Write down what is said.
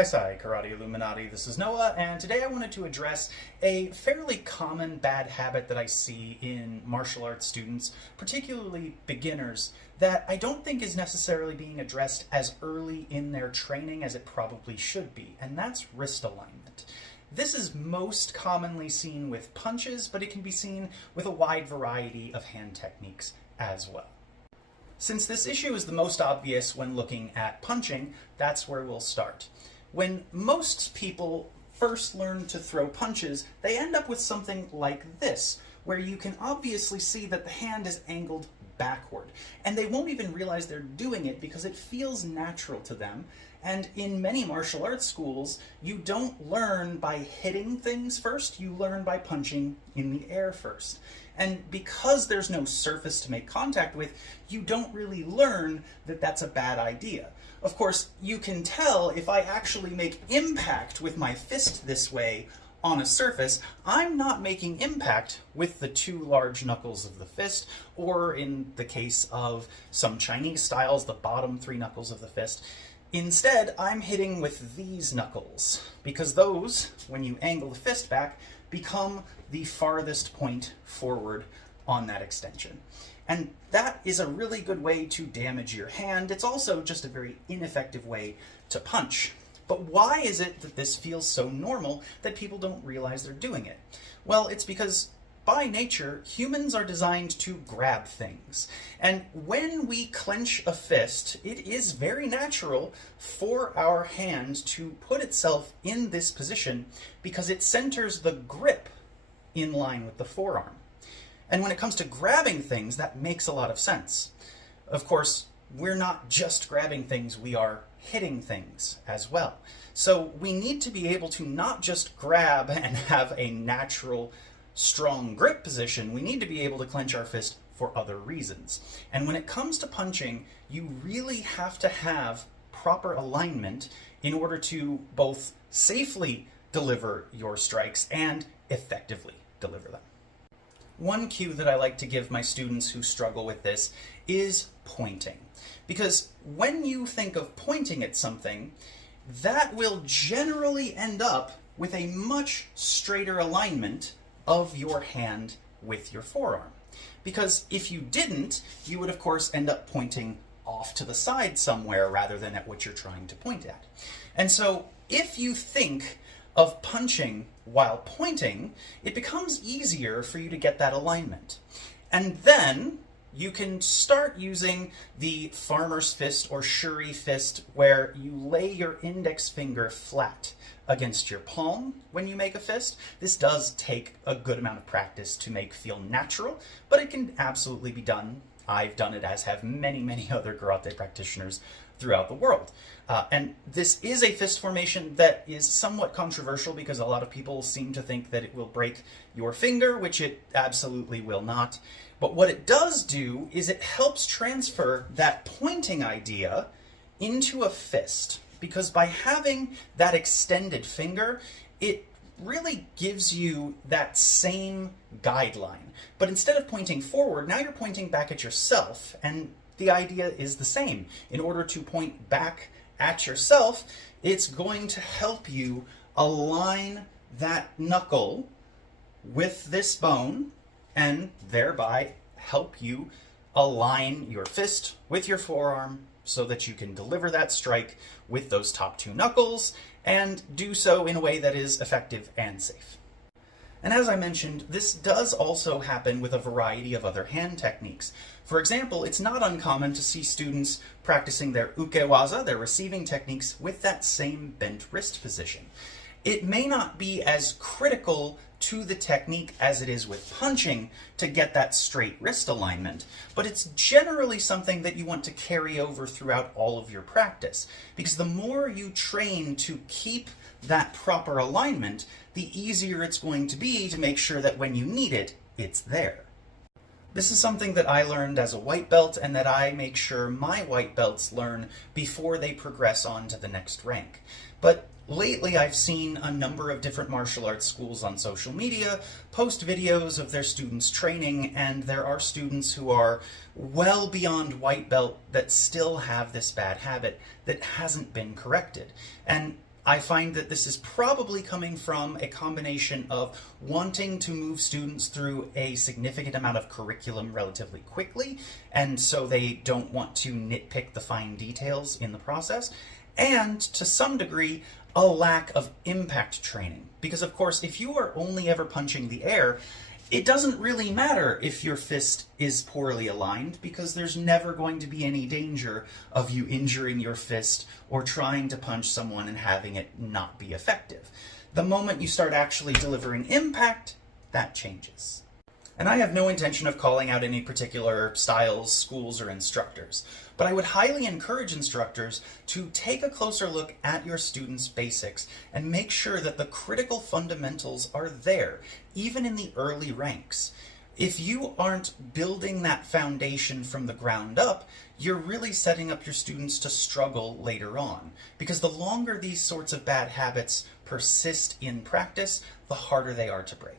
Hi, Sai, Karate Illuminati. This is Noah, and today I wanted to address a fairly common bad habit that I see in martial arts students, particularly beginners, that I don't think is necessarily being addressed as early in their training as it probably should be, and that's wrist alignment. This is most commonly seen with punches, but it can be seen with a wide variety of hand techniques as well. Since this issue is the most obvious when looking at punching, that's where we'll start. When most people first learn to throw punches, they end up with something like this, where you can obviously see that the hand is angled backward. And they won't even realize they're doing it because it feels natural to them. And in many martial arts schools, you don't learn by hitting things first, you learn by punching in the air first. And because there's no surface to make contact with, you don't really learn that that's a bad idea. Of course, you can tell if I actually make impact with my fist this way on a surface, I'm not making impact with the two large knuckles of the fist, or in the case of some Chinese styles, the bottom three knuckles of the fist. Instead, I'm hitting with these knuckles, because those, when you angle the fist back, become the farthest point forward on that extension. And that is a really good way to damage your hand. It's also just a very ineffective way to punch. But why is it that this feels so normal that people don't realize they're doing it? Well, it's because by nature, humans are designed to grab things. And when we clench a fist, it is very natural for our hand to put itself in this position because it centers the grip in line with the forearm. And when it comes to grabbing things, that makes a lot of sense. Of course, we're not just grabbing things, we are hitting things as well. So we need to be able to not just grab and have a natural, strong grip position, we need to be able to clench our fist for other reasons. And when it comes to punching, you really have to have proper alignment in order to both safely deliver your strikes and effectively deliver them. One cue that I like to give my students who struggle with this is pointing. Because when you think of pointing at something, that will generally end up with a much straighter alignment of your hand with your forearm. Because if you didn't, you would of course end up pointing off to the side somewhere rather than at what you're trying to point at. And so if you think of punching while pointing, it becomes easier for you to get that alignment. And then you can start using the farmer's fist or shuri fist, where you lay your index finger flat against your palm when you make a fist. This does take a good amount of practice to make feel natural, but it can absolutely be done. I've done it, as have many, many other karate practitioners throughout the world. And this is a fist formation that is somewhat controversial because a lot of people seem to think that it will break your finger, which it absolutely will not. But what it does do is it helps transfer that pointing idea into a fist, because by having that extended finger, it really gives you that same guideline. But instead of pointing forward, now you're pointing back at yourself, and the idea is the same. In order to point back at yourself, it's going to help you align that knuckle with this bone and thereby help you align your fist with your forearm so that you can deliver that strike with those top two knuckles and do so in a way that is effective and safe. And as I mentioned, this does also happen with a variety of other hand techniques. For example, it's not uncommon to see students practicing their ukewaza, their receiving techniques, with that same bent wrist position. It may not be as critical to the technique as it is with punching to get that straight wrist alignment, but it's generally something that you want to carry over throughout all of your practice, because the more you train to keep that proper alignment, the easier it's going to be to make sure that when you need it, it's there. This is something that I learned as a white belt and that I make sure my white belts learn before they progress on to the next rank. But lately I've seen a number of different martial arts schools on social media post videos of their students training, and there are students who are well beyond white belt that still have this bad habit that hasn't been corrected. And I find that this is probably coming from a combination of wanting to move students through a significant amount of curriculum relatively quickly, and so they don't want to nitpick the fine details in the process, and to some degree, a lack of impact training. Because of course, if you are only ever punching the air, it doesn't really matter if your fist is poorly aligned, because there's never going to be any danger of you injuring your fist or trying to punch someone and having it not be effective. The moment you start actually delivering impact, that changes. And I have no intention of calling out any particular styles, schools, or instructors, but I would highly encourage instructors to take a closer look at your students' basics and make sure that the critical fundamentals are there, even in the early ranks. If you aren't building that foundation from the ground up, you're really setting up your students to struggle later on, because the longer these sorts of bad habits persist in practice, the harder they are to break.